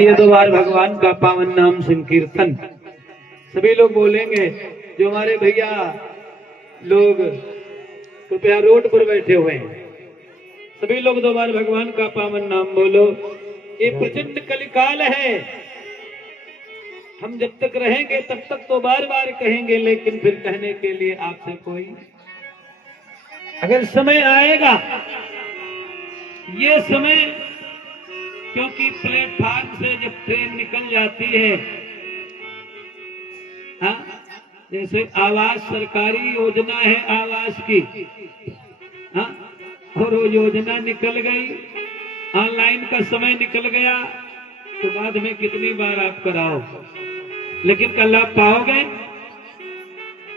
आइए दो बार भगवान का पावन नाम संकीर्तन सभी लोग बोलेंगे। जो हमारे भैया लोग कृपया रोड पर बैठे हुए हैं, सभी लोग दो बार भगवान का पावन नाम बोलो। ये प्रचंड कलिकाल है, हम जब तक रहेंगे तब तक तो बार बार कहेंगे, लेकिन फिर कहने के लिए आपसे कोई, अगर समय आएगा, ये समय, क्योंकि प्लेटफार्म से जब ट्रेन निकल जाती है, हाँ, जैसे आवास सरकारी योजना है आवास की, हाँ, और वो योजना निकल गई, ऑनलाइन का समय निकल गया, तो बाद में कितनी बार आप कराओ, लेकिन कल आप पाओगे।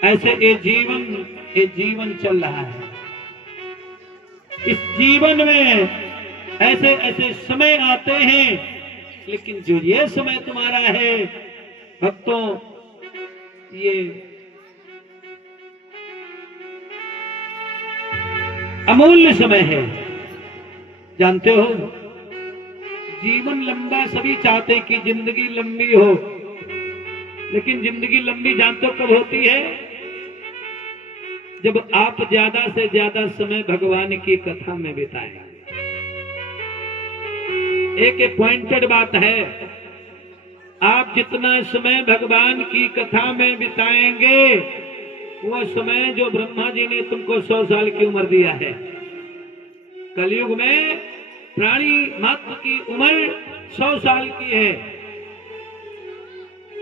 ऐसे ये जीवन चल रहा है। इस जीवन में ऐसे ऐसे समय आते हैं, लेकिन जो ये समय तुम्हारा है भक्तों, ये अमूल्य समय है। जानते हो, जीवन लंबा सभी चाहते कि जिंदगी लंबी हो, लेकिन जिंदगी लंबी जानते हो कब होती है? जब आप ज्यादा से ज्यादा समय भगवान की कथा में बिताएं। एक पॉइंटेड बात है, आप जितना समय भगवान की कथा में बिताएंगे, वो समय जो ब्रह्मा जी ने तुमको 100 साल की उम्र दिया है, कलयुग में प्राणी मात्र की उम्र 100 साल की है,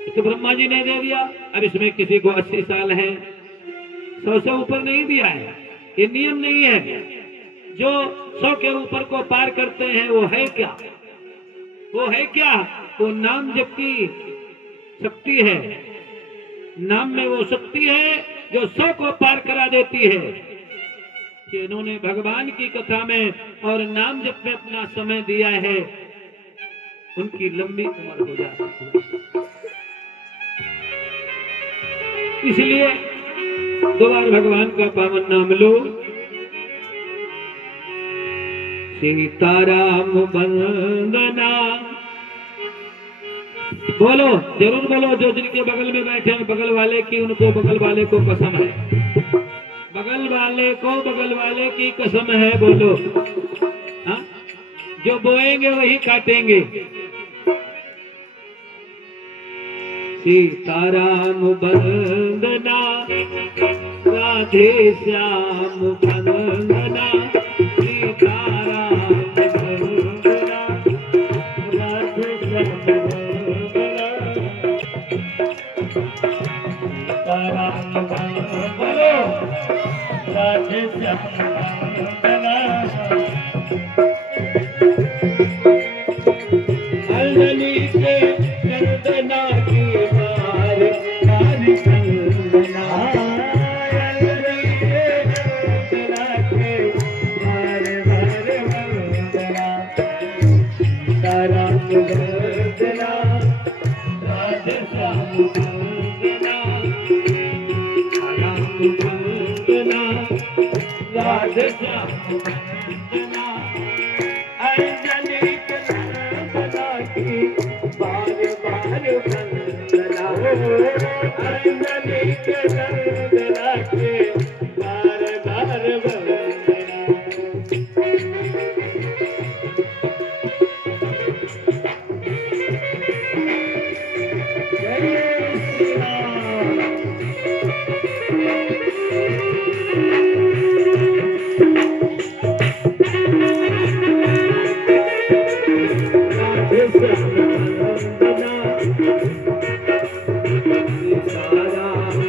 तो ब्रह्मा जी ने दे दिया। अब इसमें किसी को 80 साल है, 100 से ऊपर नहीं दिया है, ये नियम नहीं है। जो 100 के ऊपर को पार करते हैं वो है क्या? वो है क्या? वो नाम जप की शक्ति है। नाम में वो शक्ति है जो 100 को पार करा देती है। जिन्होंने भगवान की कथा में और नाम जप में अपना समय दिया है, उनकी लंबी उम्र हो जाती है। इसलिए दो बार भगवान का पावन नाम लो। सीताराम वंदना बोलो, जरूर बोलो। जो जिनके बगल में बैठे हैं, बगल वाले की, उनको बगल वाले को कसम है, बगल वाले को बगल वाले की कसम है, बोलो। हाँ, जो बोएंगे वही काटेंगे। सीताराम वंदना, राधे श्याम वंदना, सीताराम वंदना, राधे श्याम वंदना, सीताराम वंदना, राधे श्याम वंदना। अंजलि के गर्दना की मार मार कंगना, अंजलि के गर्दना के मार मार वंदना, सीताराम वंदना, राधे श्याम वंदना, राम वंदना, राधे श्याम वंदना। अंजलि के गर्दना की बार बार वंदना, अंजलि के गर्दना के बार बार वंदना। जय श्री राम। राधे श्याम वंदना, सीताराम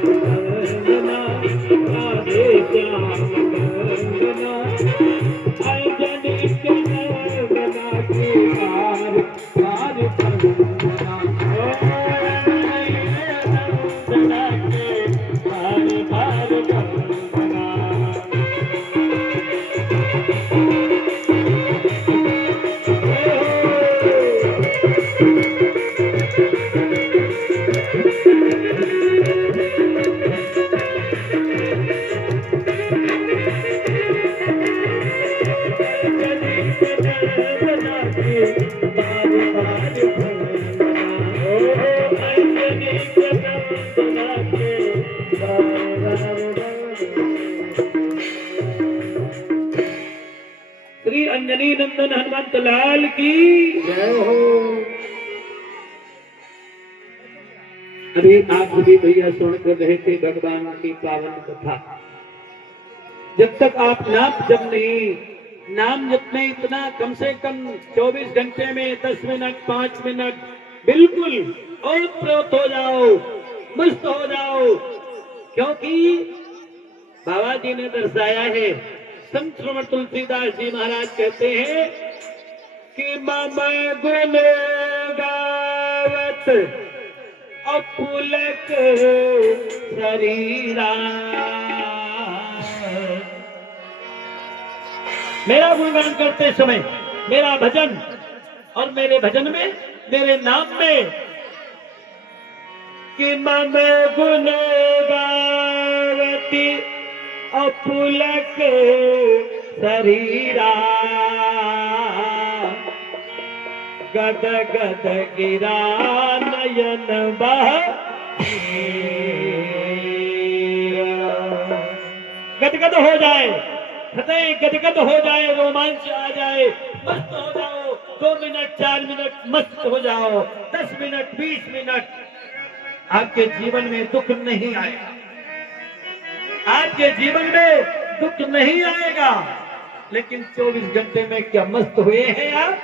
लाल की जय हो। अभी आप सभी भैया सुन कर रहे थे भगवान की पावन कथा। जब तक आप नाम जप में इतना कम से कम 24 घंटे में 10 मिनट 5 मिनट बिल्कुल ओतप्रोत हो जाओ, मस्त हो जाओ। क्योंकि बाबा जी ने दर्शाया है, संत श्रीमद तुलसीदास जी महाराज कहते हैं कि मम गुण गावत अपुलक शरीरा। मेरा गुणगान करते समय मेरा भजन और मेरे भजन में मेरे नाम में कि मम गुण गावती अपुलक शरीरा गद गद गिरा नयन बह गदगद हो जाए, हृदय गदगद हो जाए, रोमांच आ जाए, मस्त हो जाओ। 2 मिनट 4 मिनट मस्त हो जाओ, 10 मिनट 20 मिनट, आपके जीवन में दुख नहीं आएगा, आपके जीवन में दुख नहीं आएगा। लेकिन 24 घंटे में क्या मस्त हुए हैं आप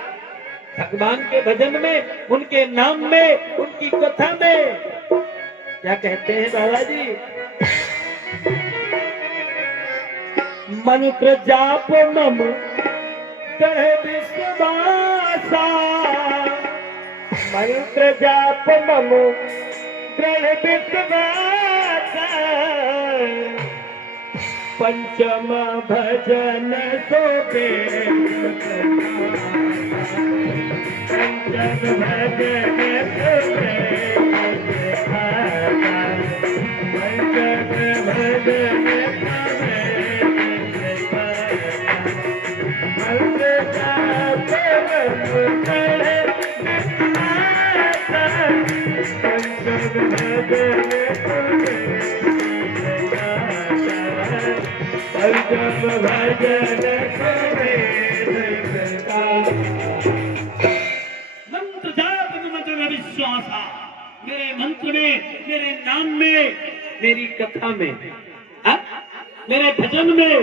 भगवान के भजन में, उनके नाम में, उनकी कथा में। क्या कहते हैं बाबा जी? मंत्र जाप मम कह विश्वासा, मंत्र जाप मम कह विश्वासा, पंचम भजन सोबे, पंचम भजन सोबे, पंचम भजन मंत्र जाप में विश्वास, मेरे मंत्र में, मेरे नाम में, मेरी कथा में, मेरे भजन में,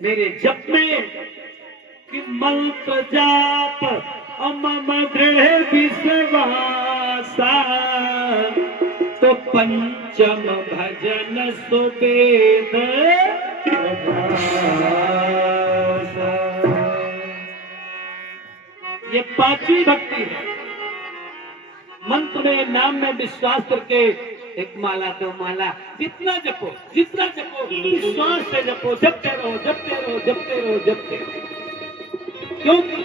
मेरे जप में कि मंत्र जाप मम दृढ़ विश्वासा, तो पंचम भजन सुवेद ये 5वीं भक्ति है। मंत्र में, नाम में विश्वास करके एक माला 2 माला जितना जपो विश्वास से जपो, जपते रहो जपते रहो जपते रहो जपते रहो। क्योंकि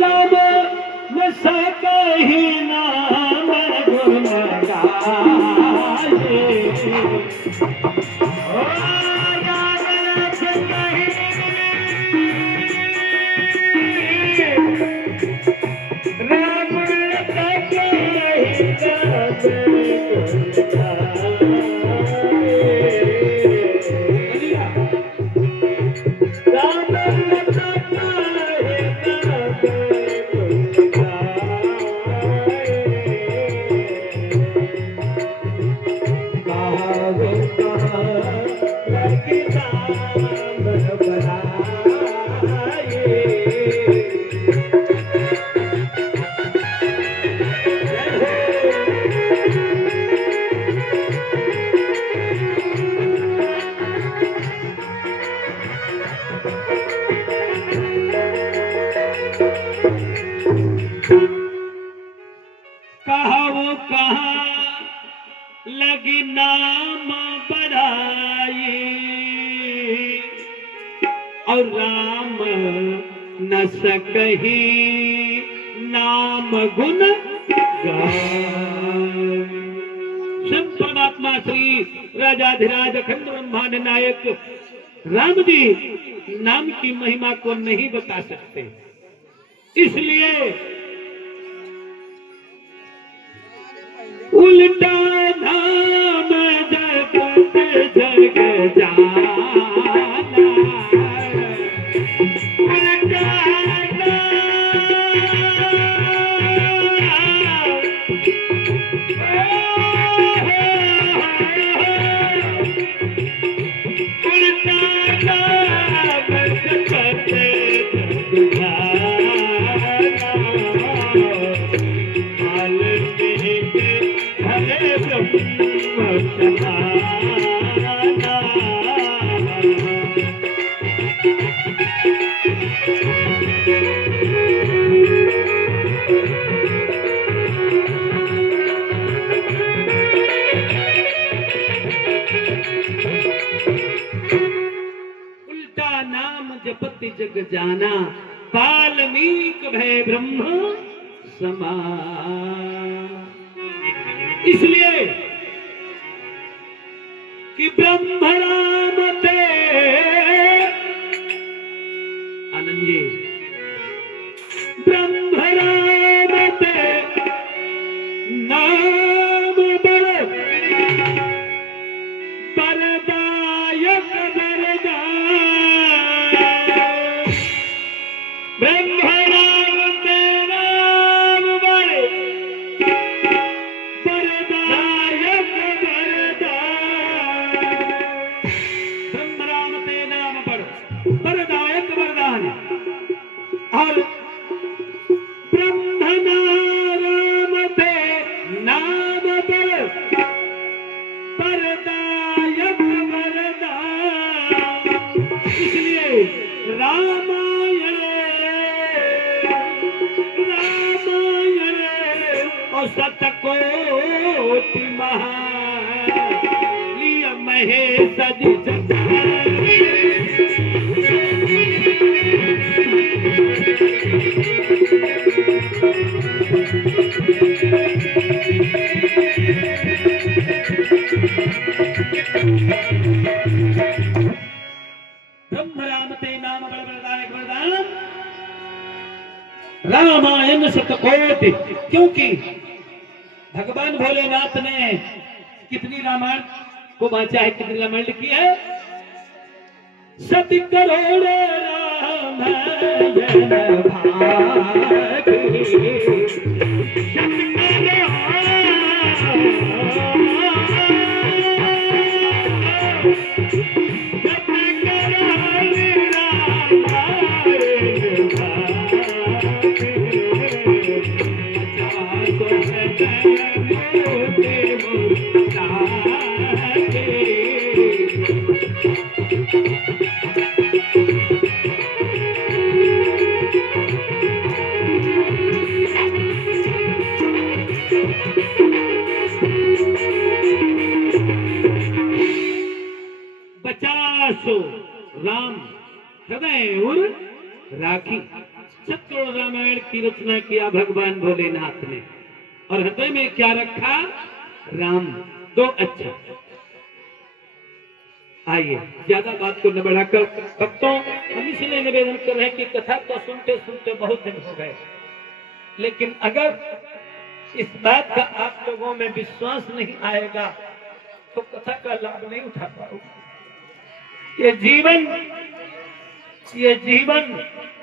राम न सकहि नाम गुण गाये, राम न सकहि लगी नाम बढ़ाई और राम न सकहि नाम गुण गाय। संत परमात्मा श्री राजाधिराज अखंड ब्रह्मांड नायक राम जी नाम की महिमा को नहीं बता सकते, इसलिए उल्टा नाम जपत जग जाना। जाना, वाल्मीकि भय ब्रह्म समान। इसलिए कि ब्रह्म राम ते, आनंद जी, ब्रह्म राम ते नाम बड़ वरदायक वरदान। ब्रह्म राम ते नाम बड़ वरदायक वरदान। ब्रह्म राम ते नाम बड़ वरदायक वरदान। और ब्रह्म नाम ते नाम बड़ वरदायक वरदान। इसलिए रामायण रामायण और सतकोटि महालिय महेश जी ब्रह्म राम ते नाम बड़ वरदायक वरदान। रामायण शतकोटि, क्योंकि भगवान भोलेनाथ ने कितनी रामायण को बांचा है, कितनी रामायण लिखी है? 100 करोड़ रामायण भागी। राम हृदय और राखी। 70 रामायण की रचना किया भगवान भोलेनाथ ने, और हृदय में क्या रखा? राम। दो अच्छा। आइए ज्यादा बात को न बढ़ाकर भक्तों, हम इसलिए निवेदन कर रहे हैं कि कथा को सुनते सुनते बहुत दिन हो गए, लेकिन अगर इस बात का आप लोगों में विश्वास नहीं आएगा तो कथा का लाभ नहीं उठा पाओगे। ये जीवन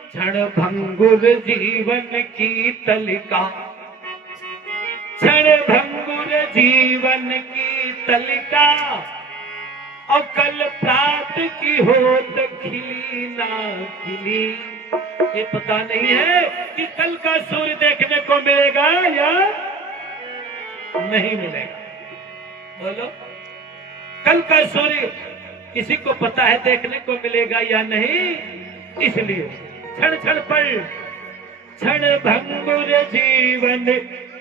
क्षण भंगुर जीवन की तलिका, क्षण भंगुर जीवन की तलिका, और कल प्रात की होत खिली ना खिली। ये पता नहीं है कि कल का सूर्य देखने को मिलेगा या नहीं मिलेगा। बोलो, कल का सूर्य किसी को पता है देखने को मिलेगा या नहीं? इसलिए क्षण क्षण पर क्षण भंगुर जीवन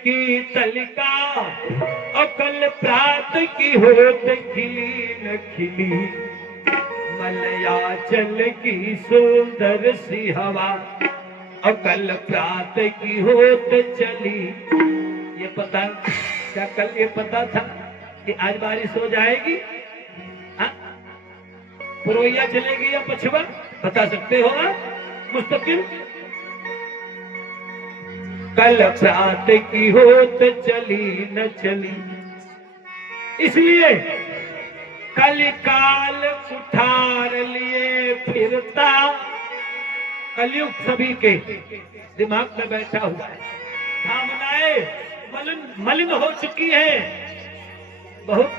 की तलिका, और कल प्रात की होत खिली न खिली। मलयाचल की सुंदर सी हवा, और कल प्रात की होत चली। ये पता क्या कल ये पता था कि आज बारिश हो जाएगी? पुरोहिया चलेगी या पछुआ? बता सकते हो आप मुस्तकिल? कल प्रात की होत चली न चली। इसलिए कलिकाल कुठार लिए फिरता। कलयुग सभी के दिमाग में बैठा हुआ है, भावनाएं मलिन हो चुकी है, बहुत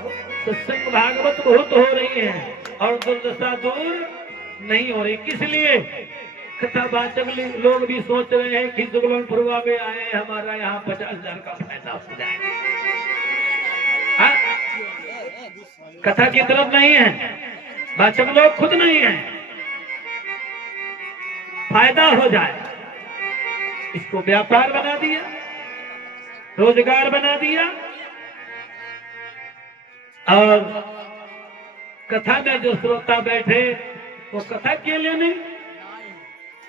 सत्संग भागवत बहुत हो रही है और दुर्दशा दूर नहीं हो रही। किस लिए? कथावाचक लोग भी सोच रहे हैं कि दुगलनपुरवा में आए, हमारा यहाँ 50,000 का फायदा हो जाए। कथा की तरफ नहीं है, वाचक लोग खुद नहीं है, फायदा हो जाए, इसको व्यापार बना दिया, रोजगार बना दिया। और कथा में जो श्रोता बैठे वो कथा के लिए नहीं,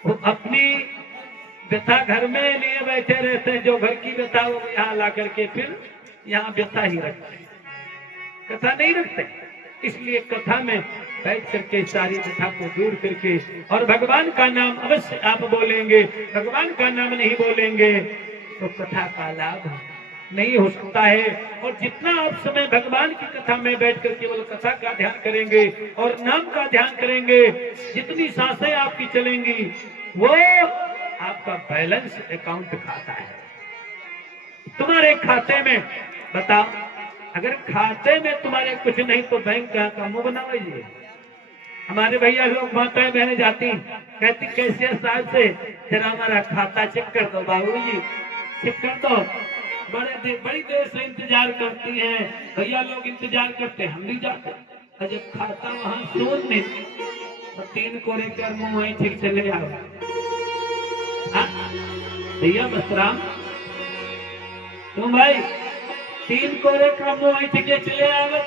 वो अपनी व्यथा घर में लिए बैठे रहते हैं, जो घर की व्यथा वो यहाँ ला करके फिर यहाँ व्यथा ही रखते हैं, कथा नहीं रखते। इसलिए कथा में बैठ करके सारी व्यथा को दूर करके और भगवान का नाम अवश्य आप बोलेंगे। भगवान का नाम नहीं बोलेंगे तो कथा का लाभ नहीं हो सकता है। और जितना आप समय भगवान की कथा में बैठ कर केवल कथा का ध्यान करेंगे और नाम का ध्यान करेंगे, जितनी सांसें आपकी चलेंगी वो आपका बैलेंस अकाउंट खाता है। तुम्हारे खाते में बताओ, अगर खाते में तुम्हारे कुछ नहीं तो बैंक का मुंह बनाइए। हमारे भैया लोग माताएं बहनें जाती कहती कैसे साहब से जरा हमारा खाता चेक कर दो बाबूजी, चेक कर दो। बड़ी देर से इंतजार करती हैं, भैया लोग इंतजार करते, हम भी जाते। और जब खाता वहां शून्य तो 3 कोरे कर मुंह वहीं ठीक चले आओ। भैया बसराम तुम भाई 3 कोरे का मुंह वहीं ठीक चले आओ।